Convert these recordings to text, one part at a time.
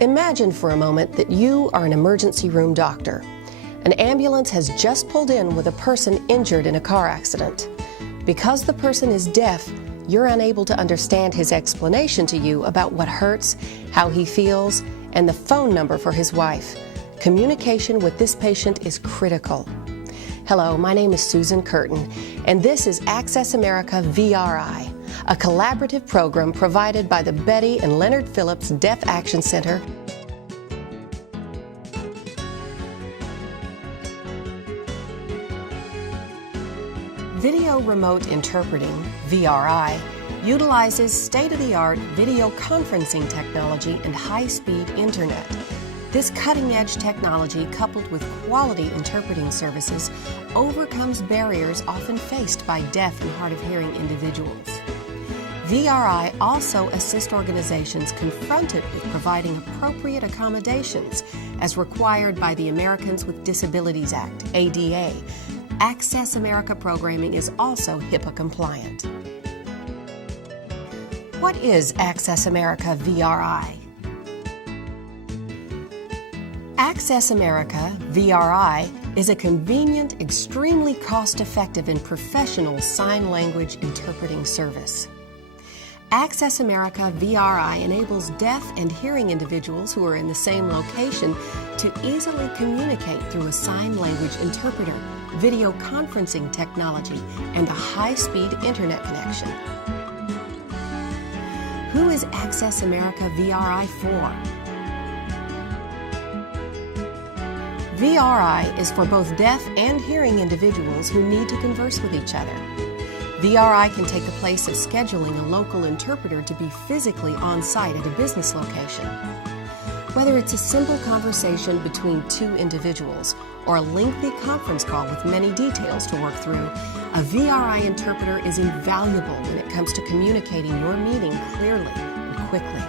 Imagine for a moment that you are an emergency room doctor. An ambulance has just pulled in with a person injured in a car accident. Because the person is deaf, you're unable to understand his explanation to you about what hurts, how he feels, and the phone number for his wife. Communication with this patient is critical. Hello, my name is Susan Curtin, and this is AccessAmerica VRI, a collaborative program provided by the Betty and Leonard Phillips Deaf Action Center. Video Remote Interpreting, VRI, utilizes state-of-the-art video conferencing technology and high-speed internet. This cutting-edge technology, coupled with quality interpreting services, overcomes barriers often faced by deaf and hard-of-hearing individuals. VRI also assists organizations confronted with providing appropriate accommodations as required by the Americans with Disabilities Act, ADA. AccessAmerica programming is also HIPAA compliant. What is AccessAmerica VRI? AccessAmerica VRI is a convenient, extremely cost-effective, and professional sign language interpreting service. AccessAmerica VRI enables deaf and hearing individuals who are in the same location to easily communicate through a sign language interpreter, video conferencing technology, and a high-speed internet connection. Who is AccessAmerica VRI for? VRI is for both deaf and hearing individuals who need to converse with each other. VRI can take the place of scheduling a local interpreter to be physically on site at a business location. Whether it's a simple conversation between two individuals or a lengthy conference call with many details to work through, a VRI interpreter is invaluable when it comes to communicating your meeting clearly and quickly.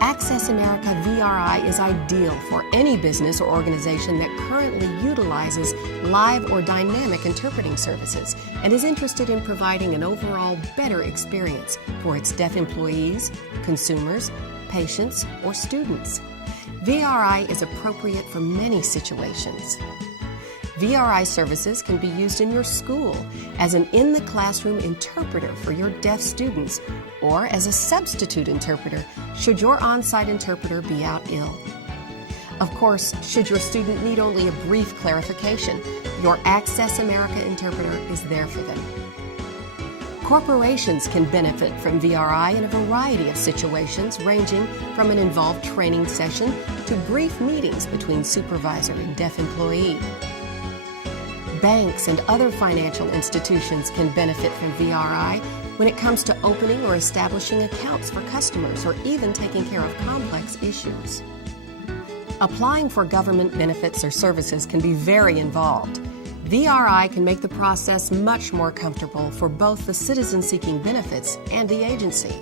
AccessAmerica VRI is ideal for any business or organization that currently utilizes live or dynamic interpreting services and is interested in providing an overall better experience for its deaf employees, consumers, patients, or students. VRI is appropriate for many situations. VRI services can be used in your school as an in-the-classroom interpreter for your deaf students or as a substitute interpreter should your on-site interpreter be out ill. Of course, should your student need only a brief clarification, your AccessAmerica interpreter is there for them. Corporations can benefit from VRI in a variety of situations, ranging from an involved training session to brief meetings between supervisor and deaf employee. Banks and other financial institutions can benefit from VRI when it comes to opening or establishing accounts for customers or even taking care of complex issues. Applying for government benefits or services can be very involved. VRI can make the process much more comfortable for both the citizen seeking benefits and the agency.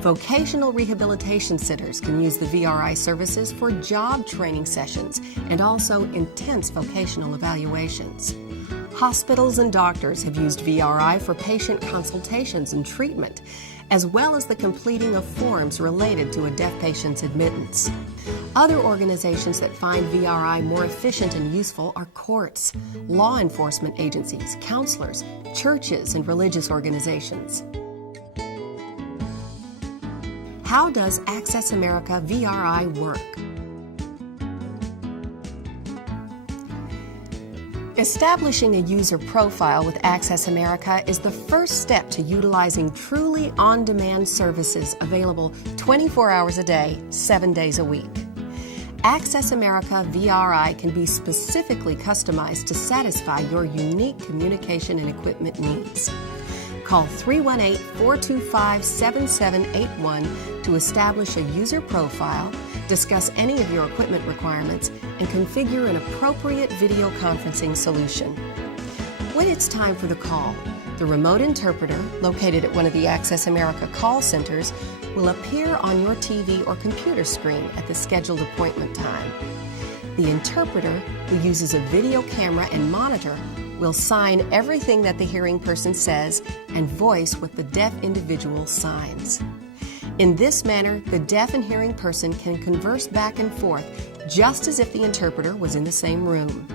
Vocational rehabilitation centers can use the VRI services for job training sessions and also intense vocational evaluations. Hospitals and doctors have used VRI for patient consultations and treatment, as well as the completing of forms related to a deaf patient's admittance. Other organizations that find VRI more efficient and useful are courts, law enforcement agencies, counselors, churches, and religious organizations. How does AccessAmerica VRI work? Establishing a user profile with AccessAmerica is the first step to utilizing truly on-demand services available 24 hours a day, 7 days a week. AccessAmerica VRI can be specifically customized to satisfy your unique communication and equipment needs. Call 318-425-7781 to establish a user profile, discuss any of your equipment requirements, and configure an appropriate video conferencing solution. When it's time for the call, the remote interpreter, located at one of the AccessAmerica call centers, will appear on your TV or computer screen at the scheduled appointment time. The interpreter, who uses a video camera and monitor, will sign everything that the hearing person says and voice what the deaf individual signs. In this manner, the deaf and hearing person can converse back and forth just as if the interpreter was in the same room.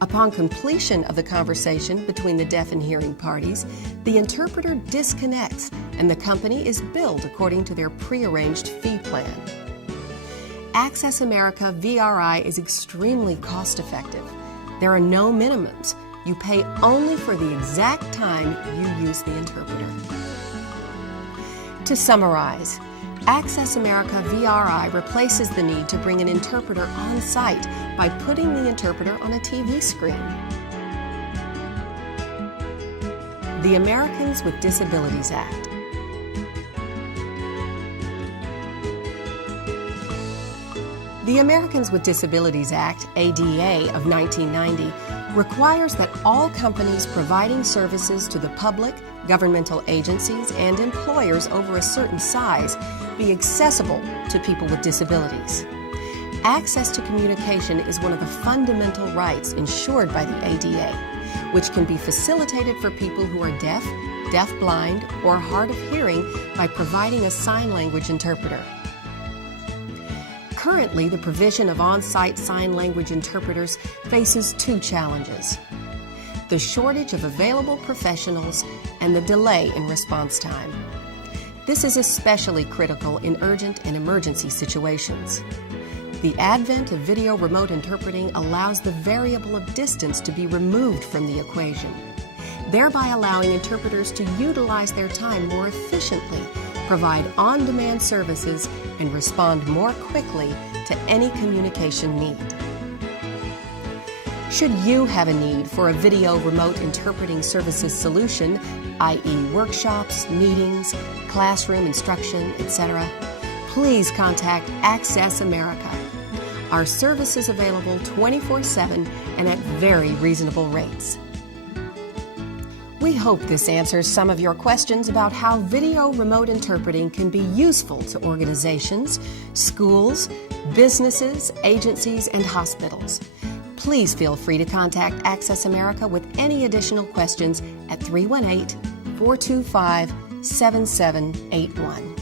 Upon completion of the conversation between the deaf and hearing parties, the interpreter disconnects and the company is billed according to their prearranged fee plan. AccessAmerica VRI is extremely cost-effective. There are no minimums. You pay only for the exact time you use the interpreter. To summarize, AccessAmerica VRI replaces the need to bring an interpreter on site by putting the interpreter on a TV screen. The Americans with Disabilities Act. The Americans with Disabilities Act, ADA, of 1990 requires that all companies providing services to the public, governmental agencies, and employers over a certain size be accessible to people with disabilities. Access to communication is one of the fundamental rights ensured by the ADA, which can be facilitated for people who are deaf, deafblind, or hard of hearing by providing a sign language interpreter. Currently, the provision of on-site sign language interpreters faces two challenges: the shortage of available professionals and the delay in response time. This is especially critical in urgent and emergency situations. The advent of video remote interpreting allows the variable of distance to be removed from the equation, thereby allowing interpreters to utilize their time more efficiently, provide on-demand services, and respond more quickly to any communication need. Should you have a need for a video remote interpreting services solution, i.e. workshops, meetings, classroom instruction, etc., please contact AccessAmerica. Our service is available 24/7 and at very reasonable rates. We hope this answers some of your questions about how video remote interpreting can be useful to organizations, schools, businesses, agencies, and hospitals. Please feel free to contact AccessAmerica with any additional questions at 318-425-7781.